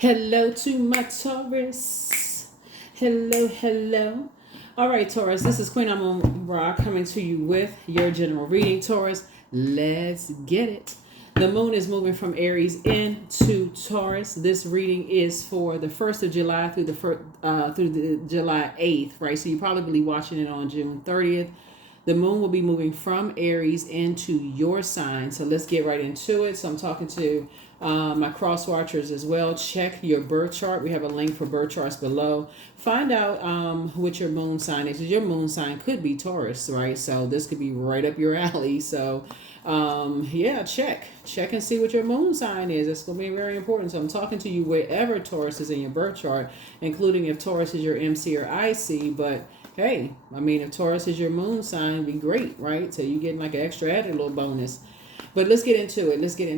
Hello to my Taurus. Hello, hello. All right, Taurus, this is Queen Amun Ra coming to you with your general reading, Taurus. Let's get it. The moon is moving from Aries into Taurus. This reading is for the 1st of July through the July 8th, right? So you're probably watching it on June 30th. The moon will be moving from Aries into your sign. So let's get right into it. So I'm talking to my cross watchers as well. Check your birth chart. We have a link for birth charts below. Find out what your moon sign is. Your moon sign could be Taurus, right? So this could be right up your alley. So yeah, check and see what your moon sign is. It's going to be very important. So I'm talking to you wherever Taurus is in your birth chart, including if Taurus is your MC or IC. But hey, I mean, if Taurus is your moon sign, it'd be great, right? So you get like an extra added little bonus. But let's get into it. Let's get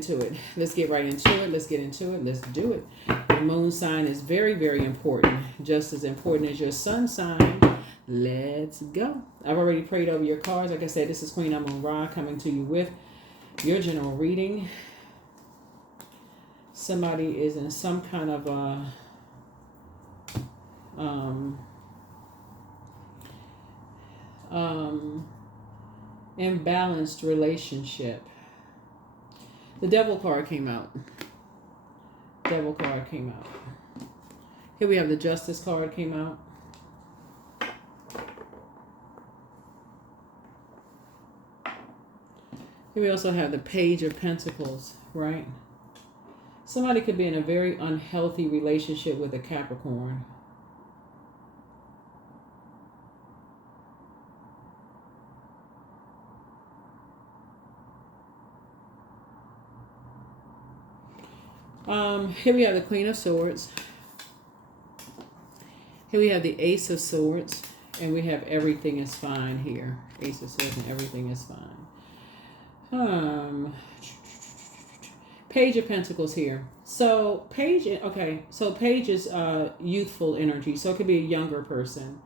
right into it. Let's get into it. Let's do it. The moon sign is very, very important. Just as important as your sun sign. Let's go. I've already prayed over your cards. Like I said, this is Queen Amun Ra coming to you with your general reading. Somebody is in some kind of imbalanced relationship. The devil card came out. Devil card came out. Here we have the justice card came out. Here we also have the page of pentacles, right? Somebody could be in a very unhealthy relationship with a Capricorn. Here we have the Queen of Swords. Here we have the Ace of Swords. And we have everything is fine here. Ace of Swords and everything is fine. Page of Pentacles here. So Page is youthful energy. So it could be a younger person.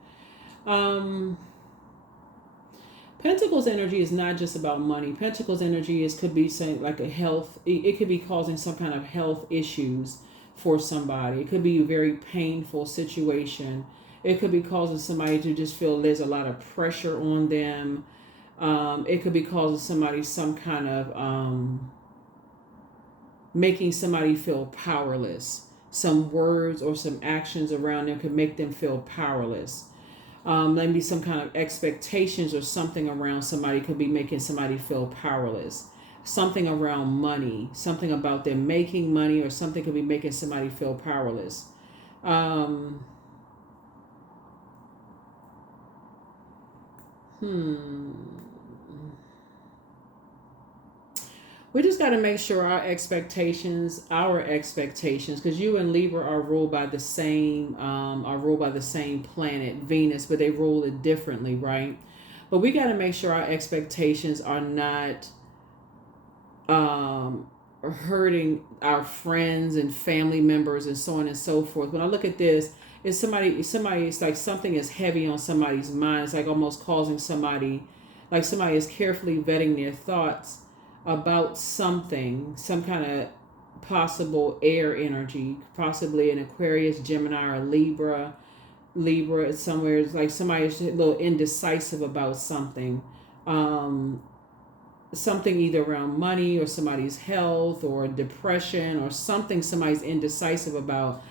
Pentacles energy is not just about money. Pentacles energy could be saying like a health. It could be causing some kind of health issues for somebody. It could be a very painful situation. It could be causing somebody to just feel there's a lot of pressure on them. It could be causing somebody some kind of making somebody feel powerless. Some words or some actions around them could make them feel powerless. Maybe some kind of expectations or something around somebody could be making somebody feel powerless. Something around money, something about them making money, or something could be making somebody feel powerless. We just got to make sure our expectations, because you and Libra are ruled by the same planet, Venus, but they rule it differently, right? But we got to make sure our expectations are not hurting our friends and family members and so on and so forth. When I look at this, it's it's like something is heavy on somebody's mind. It's like almost causing somebody, like somebody is carefully vetting their thoughts about something, some kind of possible air energy, possibly an Aquarius, Gemini, or Libra somewhere. It's like somebody's a little indecisive about something. Something either around money or somebody's health or depression or something somebody's indecisive about.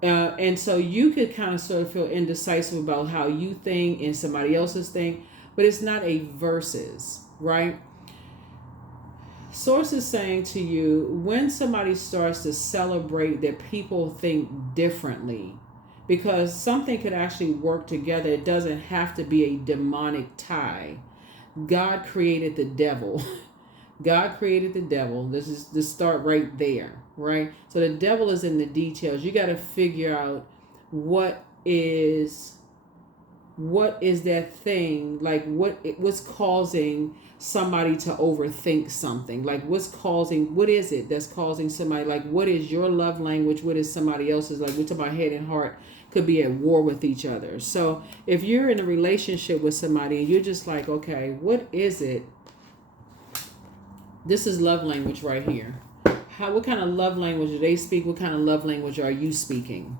And so you could kind of sort of feel indecisive about how you think and somebody else's think, but it's not a versus, right? Source is saying to you, when somebody starts to celebrate that people think differently, because something could actually work together. It doesn't have to be a demonic tie. God created the devil. God created the devil. This is the start right there, right? So the devil is in the details. You got to figure out what is that thing, like what's causing somebody to overthink something, like what is it that's causing somebody, like what is your love language, what is somebody else's, like we're talking about head and heart could be at war with each other. So if you're in a relationship with somebody and you're just like, okay, what is it? This is love language right here. what kind of love language do they speak? What kind of love language are you speaking?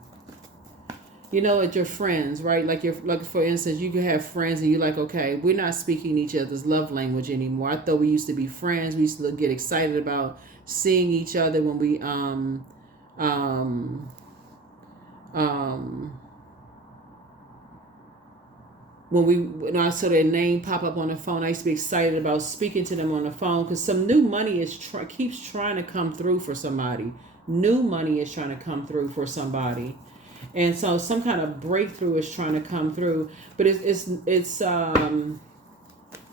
You know, at your friends, right? Like for instance, you can have friends and you're like, okay, we're not speaking each other's love language anymore. I thought we used to be friends. We used to get excited about seeing each other when we when I saw their name pop up on the phone, I used to be excited about speaking to them on the phone because some new money keeps trying to come through for somebody. New money is trying to come through for somebody. And so some kind of breakthrough is trying to come through, but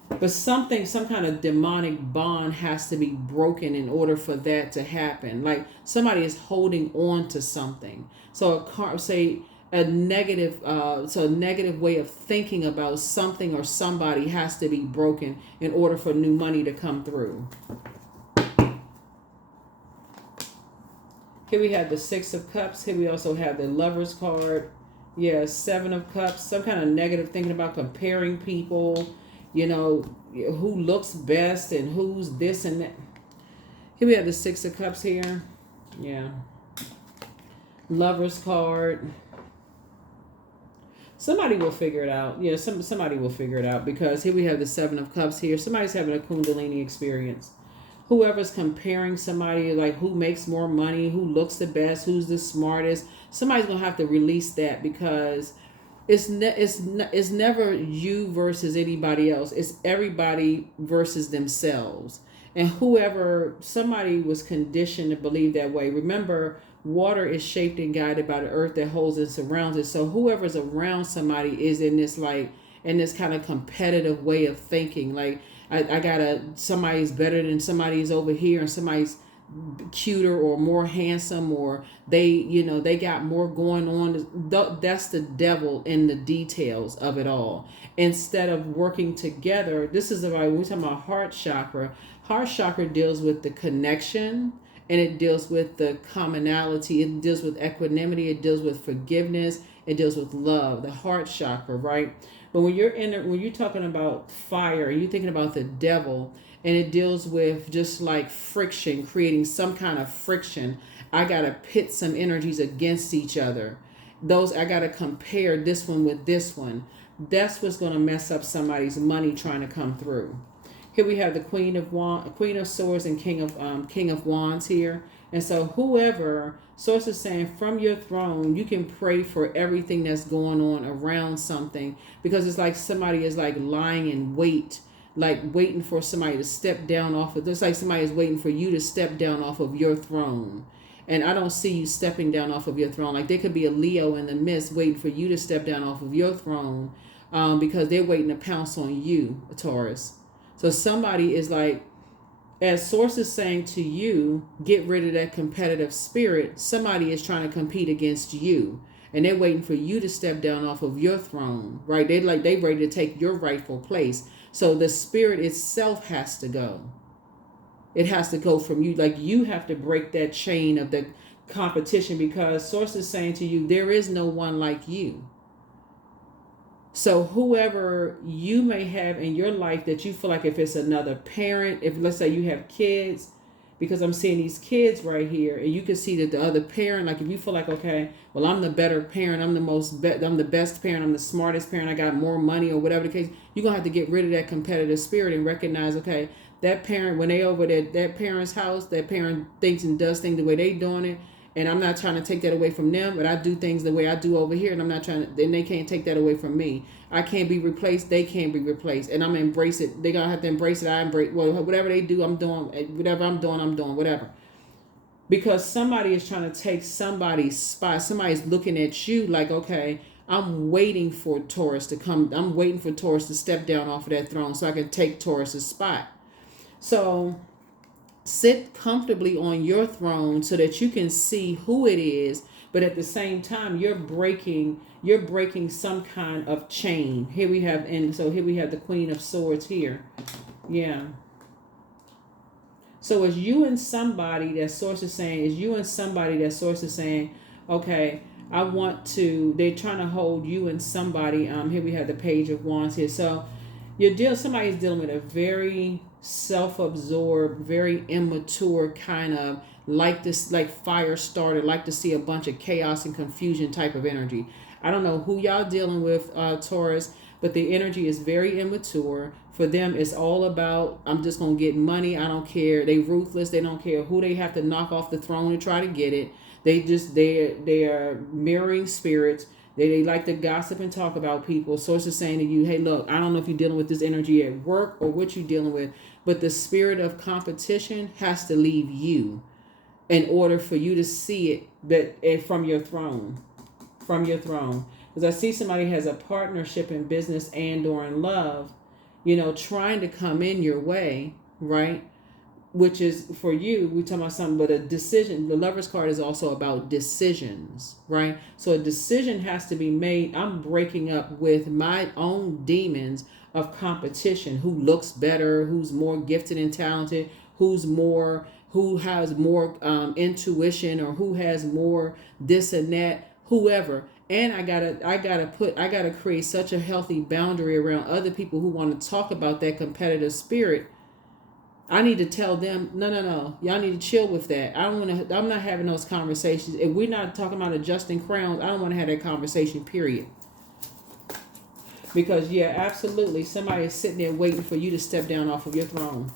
but some kind of demonic bond has to be broken in order for that to happen. Like somebody is holding on to something. So a negative way of thinking about something or somebody has to be broken in order for new money to come through. Here we have the Six of Cups. Here we also have the Lover's card. Yeah, Seven of Cups. Some kind of negative thinking about comparing people. You know, who looks best and who's this and that. Here we have the Six of Cups here. Yeah. Lover's card. Somebody will figure it out. Yeah, somebody will figure it out because here we have the Seven of Cups here. Somebody's having a Kundalini experience. Whoever's comparing somebody, like who makes more money, who looks the best, who's the smartest, somebody's going to have to release that because it's never you versus anybody else. It's everybody versus themselves. And somebody was conditioned to believe that way. Remember, water is shaped and guided by the earth that holds and surrounds it. So whoever's around somebody is in this kind of competitive way of thinking. Like somebody's better than somebody's over here and somebody's cuter or more handsome or they got more going on. That's the devil in the details of it all. Instead of working together, this is about, when we're talking about heart chakra. Heart chakra deals with the connection and it deals with the commonality. It deals with equanimity. It deals with forgiveness. It deals with love, the heart chakra, right? But when you're talking about fire, you're thinking about the devil, and it deals with just like friction, creating some kind of friction. I gotta pit some energies against each other. I gotta compare this one with this one. That's what's gonna mess up somebody's money trying to come through. Here we have the Queen of Swords and King of Wands here. And so whoever, Source is saying, from your throne, you can pray for everything that's going on around something, because it's like somebody is like lying in wait, like waiting for somebody to step down off of, it's like somebody is waiting for you to step down off of your throne. And I don't see you stepping down off of your throne. Like there could be a Leo in the midst waiting for you to step down off of your throne because they're waiting to pounce on you, a Taurus. So somebody is like, as Source is saying to you, get rid of that competitive spirit. Somebody is trying to compete against you. And they're waiting for you to step down off of your throne, right? They ready to take your rightful place. So the spirit itself has to go. It has to go from you. Like you have to break that chain of the competition, because Source is saying to you, there is no one like you. So whoever you may have in your life that you feel like, if it's another parent, if let's say you have kids, because I'm seeing these kids right here, and you can see that the other parent, like if you feel like, okay, well, I'm the better parent, I'm the best parent, I'm the smartest parent, I got more money or whatever the case, you're going to have to get rid of that competitive spirit and recognize, okay, that parent, when they over there, that parent's house, that parent thinks and does things the way they doing it. And I'm not trying to take that away from them, but I do things the way I do over here, and I'm not trying to, then they can't take that away from me. I can't be replaced, they can't be replaced. And I'm going to embrace it. They're going to have to embrace it. I embrace, well, whatever they do, I'm doing. Whatever I'm doing, whatever. Because somebody is trying to take somebody's spot. Somebody's looking at you like, okay, I'm waiting for Taurus to come. I'm waiting for Taurus to step down off of that throne so I can take Taurus's spot. So sit comfortably on your throne so that you can see who it is, but at the same time you're breaking some kind of chain. Here we have the Queen of Swords here. Yeah. So it's you and somebody that Source is saying, okay, they're trying to hold you and somebody. Here we have the Page of Wands here. So somebody's dealing with a very self-absorbed, very immature kind of like this, like fire started, like to see a bunch of chaos and confusion type of energy. I don't know who y'all dealing with, Taurus, but the energy is very immature. For them, it's all about, I'm just going to get money. I don't care. They ruthless. They don't care who they have to knock off the throne to try to get it. They are mirroring spirits. They like to gossip and talk about people. Sources saying to you, hey, look, I don't know if you're dealing with this energy at work or what you're dealing with, but the spirit of competition has to leave you in order for you to see it from your throne. From your throne. Because I see somebody has a partnership in business and or in love, trying to come in your way, right? Which is for you, we talking about something, but a decision. The Lover's card is also about decisions, right? So a decision has to be made. I'm breaking up with my own demons of competition. Who looks better? Who's more gifted and talented? Who has more intuition, or who has more this and that? Whoever. And I gotta create such a healthy boundary around other people who want to talk about that competitive spirit. I need to tell them, no. Y'all need to chill with that. I'm not having those conversations. If we're not talking about adjusting crowns, I don't want to have that conversation, period. Because, yeah, absolutely, somebody is sitting there waiting for you to step down off of your throne.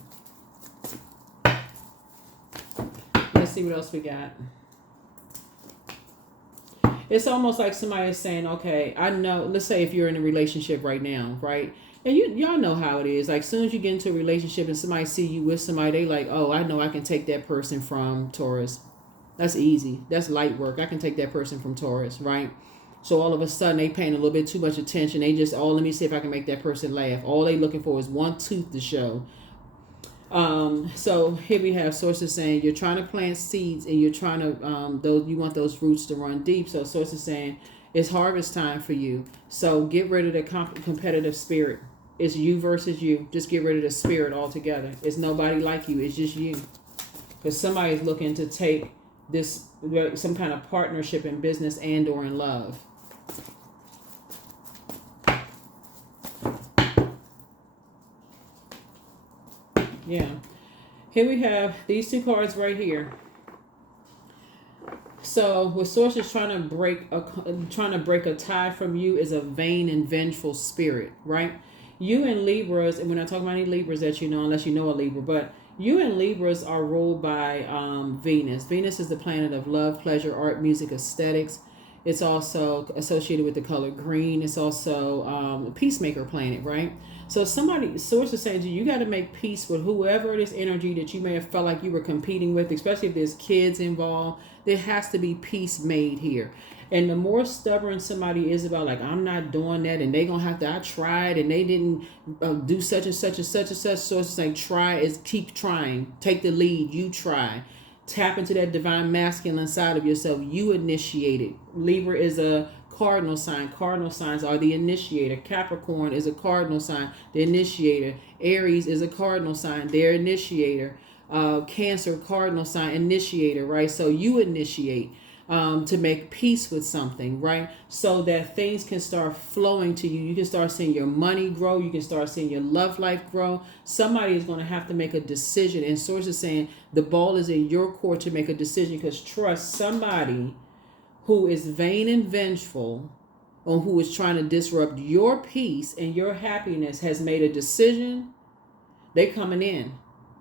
Let's see what else we got. It's almost like somebody is saying, okay, I know, let's say if you're in a relationship right now, right? And y'all know how it is. Like, as soon as you get into a relationship and somebody see you with somebody, they like, oh, I know I can take that person from Taurus. That's easy. That's light work. I can take that person from Taurus, right? So all of a sudden, they paying a little bit too much attention. They just, let me see if I can make that person laugh. All they looking for is one tooth to show. So here we have sources saying you're trying to plant seeds and you're trying to, you want those roots to run deep. So sources saying it's harvest time for you. So get rid of the competitive spirit. It's you versus you. Just get rid of the spirit altogether. It's nobody like you. It's just you. Because somebody's looking to take this, some kind of partnership in business and or in love. Yeah. Here we have these two cards right here. So what sources trying to break a tie from you is a vain and vengeful spirit, right? You and Libras, and we're not talking about any Libras that you know, unless you know a Libra, but you and Libras are ruled by Venus. Venus is the planet of love, pleasure, art, music, aesthetics. It's also associated with the color green. It's also a peacemaker planet, right? So source is saying to you, you got to make peace with whoever this energy that you may have felt like you were competing with, especially if there's kids involved. There has to be peace made here. And the more stubborn somebody is about, like, I'm not doing that, and they going to have to, I tried, and they didn't do such and such and such and such. Source is saying keep trying. Take the lead. You try. Tap into that divine masculine side of yourself. You initiate it. Libra is a cardinal sign. Cardinal signs are the initiator. Capricorn is a cardinal sign, the initiator. Aries is a cardinal sign, their initiator. Cancer, cardinal sign, initiator, right? So you initiate to make peace with something, right? So that things can start flowing to you. You can start seeing your money grow. You can start seeing your love life grow. Somebody is going to have to make a decision. And source is saying the ball is in your court to make a decision, because trust somebody who is vain and vengeful, or who is trying to disrupt your peace and your happiness, has made a decision. They coming in.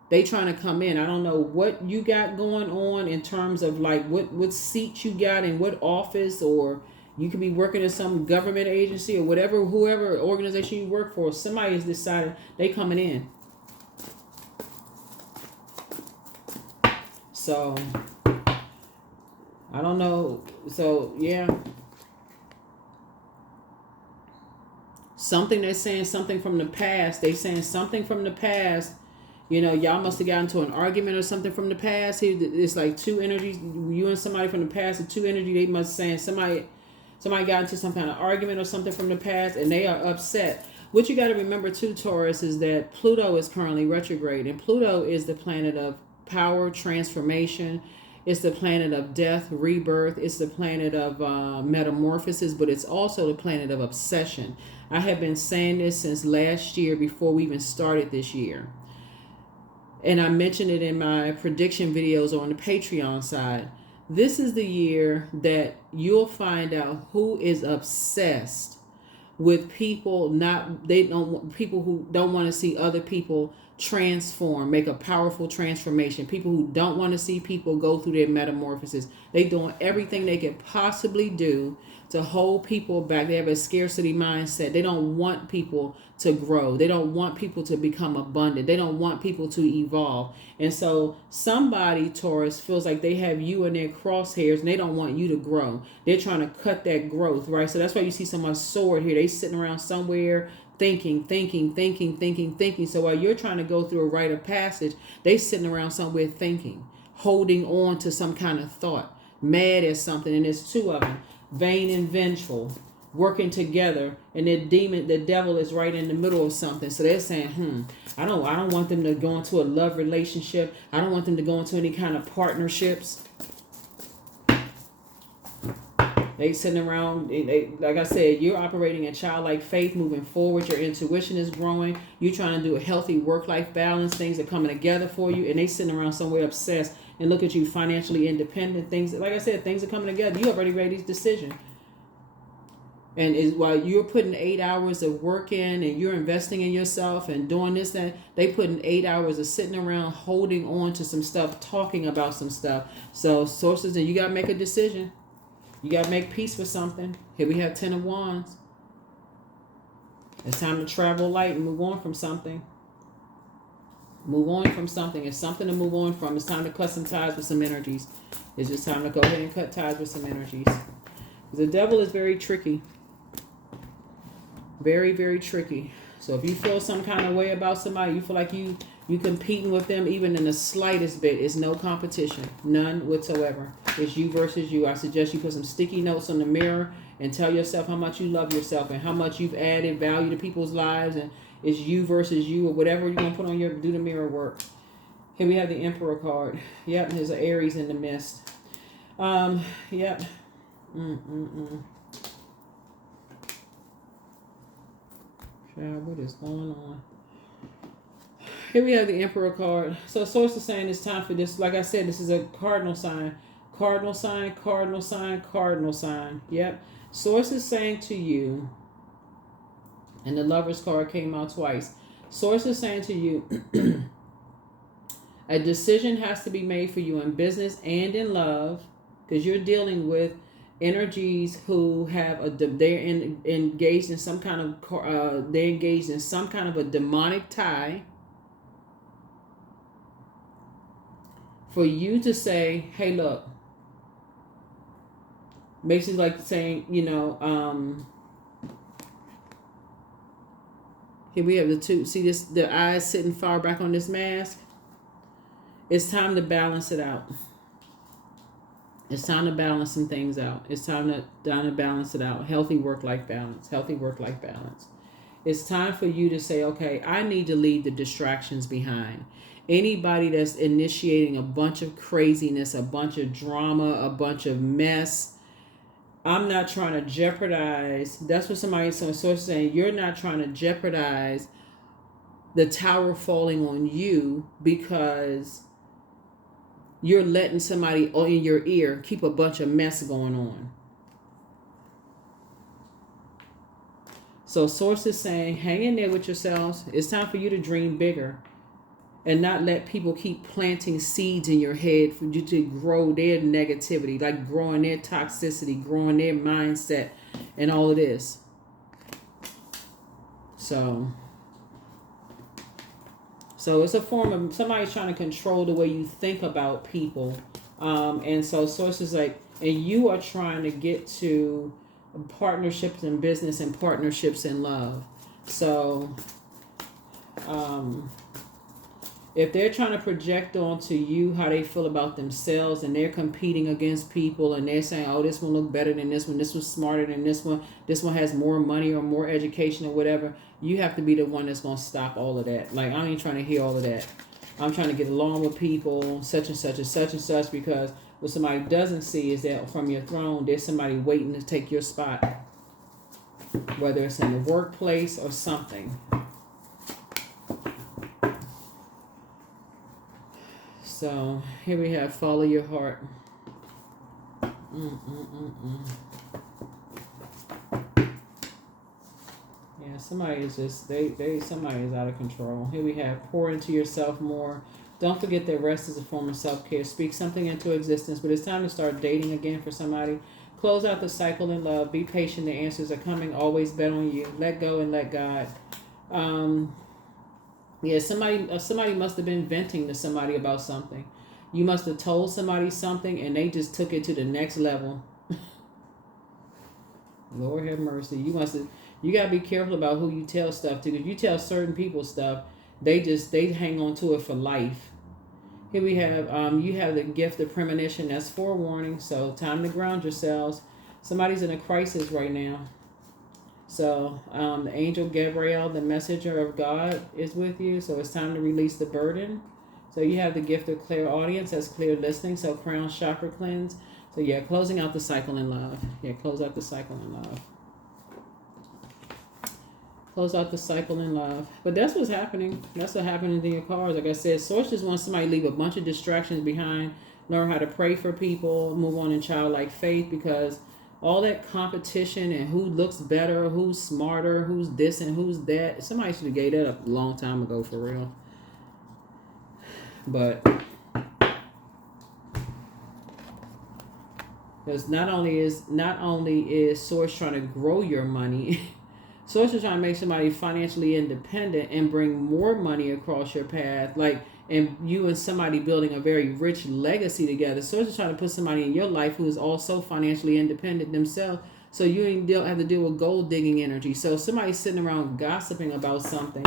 They trying to come in. I don't know what you got going on in terms of like what seat you got in what office, or you could be working in some government agency or whatever, whoever organization you work for. Somebody has decided they coming in. So I don't know. So, yeah. Something they're saying something from the past. They saying something from the past. Y'all must have gotten into an argument or something from the past. It's like two energies. You and somebody from the past, the two energy, they must saying somebody got into some kind of argument or something from the past, and they are upset. What you got to remember too, Taurus, is that Pluto is currently retrograde. And Pluto is the planet of power, transformation. It's the planet of death, rebirth. It's the planet of metamorphosis, but it's also the planet of obsession. I have been saying this since last year, before we even started this year. and I mentioned it in my prediction videos on the Patreon side. This is the year that you'll find out who is obsessed with people people who don't want to see other people transform, make a powerful transformation. People who don't want to see people go through their metamorphosis. They doing everything they could possibly do to hold people back. They have a scarcity mindset. They don't want people to grow. They don't want people to become abundant. They don't want people to evolve. And so somebody, Taurus, feels like they have you in their crosshairs and they don't want you to grow. They're trying to cut that growth, right? So that's why you see someone sword here. They sitting around somewhere thinking. So while you're trying to go through a rite of passage, they sitting around somewhere thinking, holding on to some kind of thought, mad at something. And there's two of them, vain and vengeful, working together, and the devil is right in the middle of something. So they're saying, I don't want them to go into a love relationship. I don't want them to go into any kind of partnerships. They sitting around, like I said, you're operating in childlike faith, moving forward. Your intuition is growing. You're trying to do a healthy work-life balance. Things are coming together for you, and they sitting around somewhere obsessed. And look at you, financially independent. Things, like I said, things are coming together. You already made these decisions. And while you're putting 8 hours of work in and you're investing in yourself and doing this, that they putting 8 hours of sitting around holding on to some stuff, talking about some stuff. So sources, and you got to make a decision. You got to make peace with something. Here we have 10 of Wands. It's time to travel light and move on from something. Move on from something. It's something to move on from. It's time to cut some ties with some energies. It's just time to go ahead and cut ties with some energies. The devil is very tricky. Very, very tricky. So if you feel some kind of way about somebody, you feel like you competing with them even in the slightest bit, it's no competition. None whatsoever. It's you versus you. I suggest you put some sticky notes on the mirror and tell yourself how much you love yourself and how much you've added value to people's lives, and it's you versus you, or whatever you're going to put on your, do the mirror work. Here we have the Emperor card. Yep, there's an Aries in the mist. Yep. What is going on? Here we have the Emperor card. So source is saying it's time for this. Like I said, this is a cardinal sign. Cardinal sign, cardinal sign, cardinal sign. Yep. Source is saying to you, and the Lover's card came out twice. Source is saying to you, a decision has to be made for you in business and in love, because you're dealing with energies who have they're engaged in some kind of a demonic tie. For you to say, hey, look, basically like saying, here we have the two. See this, the eyes sitting far back on this mask. It's time to balance it out. It's time to balance some things out. It's time to balance it out. Healthy work-life balance. Healthy work-life balance. It's time for you to say, okay, I need to leave the distractions behind. Anybody that's initiating a bunch of craziness, a bunch of drama, a bunch of mess, I'm not trying to jeopardize. That's what somebody, some source saying, you're not trying to jeopardize the tower falling on you because you're letting somebody in your ear keep a bunch of mess going on. So source is saying, hang in there with yourselves. It's time for you to dream bigger and not let people keep planting seeds in your head for you to grow their negativity, like growing their toxicity, growing their mindset, and all of this. So it's a form of somebody's trying to control the way you think about people. And so sources like, and you are trying to get to partnerships in business and partnerships in love. So if they're trying to project onto you how they feel about themselves, and they're competing against people, and they're saying, oh, this one look better than this one's smarter than this one has more money or more education or whatever, you have to be the one that's going to stop all of that. Like, I ain't trying to hear all of that. I'm trying to get along with people, such and such and such and such, because what somebody doesn't see is that from your throne, there's somebody waiting to take your spot, whether it's in the workplace or something. So here we have follow your heart. Yeah, somebody is just somebody is out of control. Here we have pour into yourself more. Don't forget that rest is a form of self-care. Speak something into existence, but it's time to start dating again for somebody. Close out the cycle in love. Be patient. The answers are coming. Always bet on you. Let go and let God. Yeah, somebody must have been venting to somebody about something. You must have told somebody something and they just took it to the next level. Lord have mercy. You gotta be careful about who you tell stuff to. Because you tell certain people stuff, they hang on to it for life. Here we have you have the gift of premonition. That's forewarning. So time to ground yourselves. Somebody's in a crisis right now. So the angel Gabriel, the messenger of God, is with you. So it's time to release the burden. So you have the gift of clear audience. That's clear listening. So crown chakra cleanse. So yeah, closing out the cycle in love. Yeah, close out the cycle in love. Close out the cycle in love. But that's what's happening. That's what happening to your cards. Like I said, Source just wants somebody to leave a bunch of distractions behind. Learn how to pray for people. Move on in childlike faith, because all that competition and who looks better, who's smarter, who's this and who's that. Somebody should have gave that up a long time ago, for real. But because not only is Source trying to grow your money, Source is trying to make somebody financially independent and bring more money across your path. Like, and you and somebody building a very rich legacy together. Source is trying to put somebody in your life who is also financially independent themselves, so you don't have to deal with gold digging energy. So somebody's sitting around gossiping about something.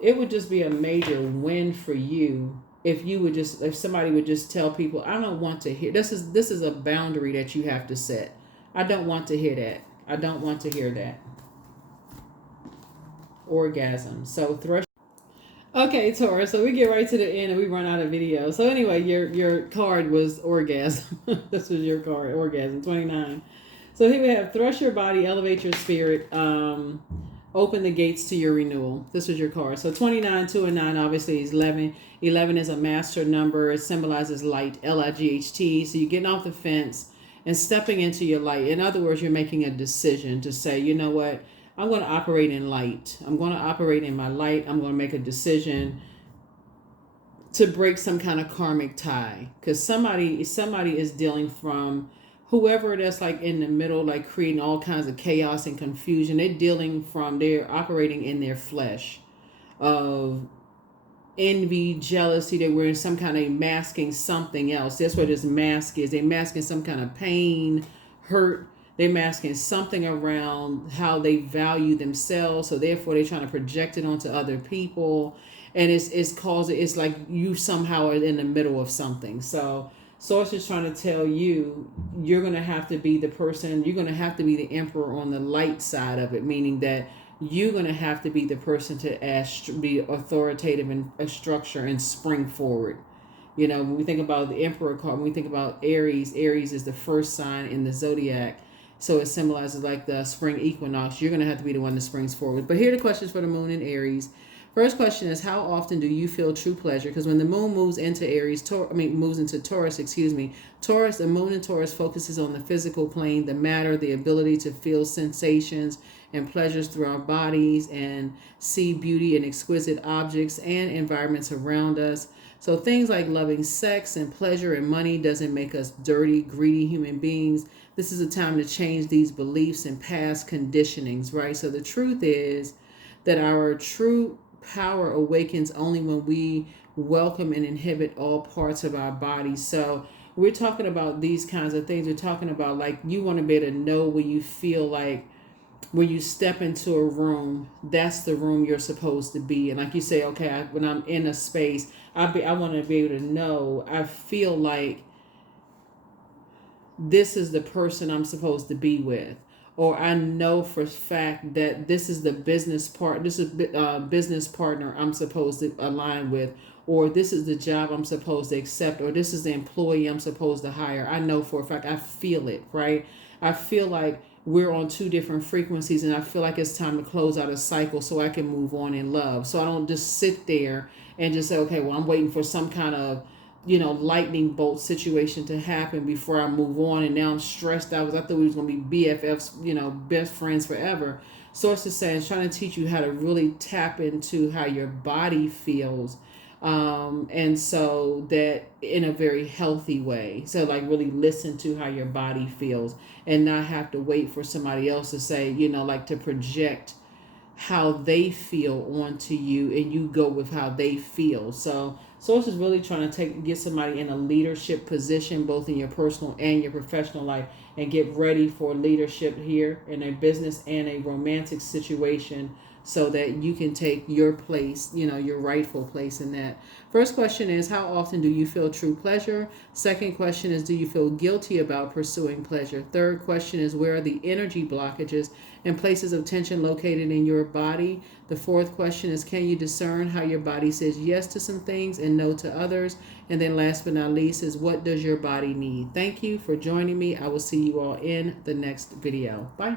It would just be a major win for you if somebody would just tell people, I don't want to hear this is a boundary that you have to set. I don't want to hear that. I don't want to hear that. Orgasm. So okay, Taurus, so we get right to the end and we run out of video. So anyway, your card was orgasm. This was your card, orgasm, 29. So here we have thrust your body, elevate your spirit, open the gates to your renewal. This was your card. So 29, 2 and 9 obviously is 11. 11 is a master number. It symbolizes light, L-I-G-H-T. So you're getting off the fence and stepping into your light. In other words, you're making a decision to say, you know what? I'm going to operate in light. I'm going to operate in my light. I'm going to make a decision to break some kind of karmic tie. Because somebody is dealing from whoever that's like in the middle, like creating all kinds of chaos and confusion. They're operating in their flesh of envy, jealousy. They're wearing some kind of masking something else. That's what this mask is. They're masking some kind of pain, hurt. They're masking something around how they value themselves. So therefore they're trying to project it onto other people. And it's like you somehow are in the middle of something. So Source is trying to tell you, you're going to have to be the person, you're going to have to be the emperor on the light side of it, meaning that you're going to have to be the person to be authoritative and a structure and spring forward. You know, when we think about the emperor card, when we think about Aries is the first sign in the zodiac. So it symbolizes like the spring equinox. You're going to have to be the one that springs forward. But here are the questions for the moon in Aries. First question is, how often do you feel true pleasure? Because when the moon moves into moves into Taurus, Taurus, the moon in Taurus focuses on the physical plane, the matter, the ability to feel sensations and pleasures through our bodies and see beauty in exquisite objects and environments around us. So things like loving sex and pleasure and money doesn't make us dirty, greedy human beings. This is a time to change these beliefs and past conditionings, right? So the truth is that our true power awakens only when we welcome and inhibit all parts of our body. So we're talking about these kinds of things. We're talking about like you want to be able to know when you feel like when you step into a room, that's the room you're supposed to be. And like you say, okay, when I'm in a space, I want to be able to know, I feel like this is the person I'm supposed to be with. Or I know for a fact that this is the business partner I'm supposed to align with, or this is the job I'm supposed to accept, or this is the employee I'm supposed to hire. I know for a fact, I feel it, right? I feel like we're on two different frequencies, and I feel like it's time to close out a cycle so I can move on in love. So I don't just sit there and just say, okay, well, I'm waiting for some kind of, lightning bolt situation to happen before I move on. And now I'm stressed out because I thought we was going to be BFFs, best friends forever. Source is saying, it's trying to teach you how to really tap into how your body feels. And so that in a very healthy way. So like really listen to how your body feels and not have to wait for somebody else to say, like to project how they feel onto you, and you go with how they feel. So Source is really trying to get somebody in a leadership position, both in your personal and your professional life, and get ready for leadership here in a business and a romantic situation, so that you can take your place, your rightful place in that. First question is, how often do you feel true pleasure? Second question is, do you feel guilty about pursuing pleasure? Third question is, where are the energy blockages and places of tension located in your body? The fourth question is, can you discern how your body says yes to some things and no to others? And then last but not least is, what does your body need? Thank you for joining me. I will see you all in the next video. Bye.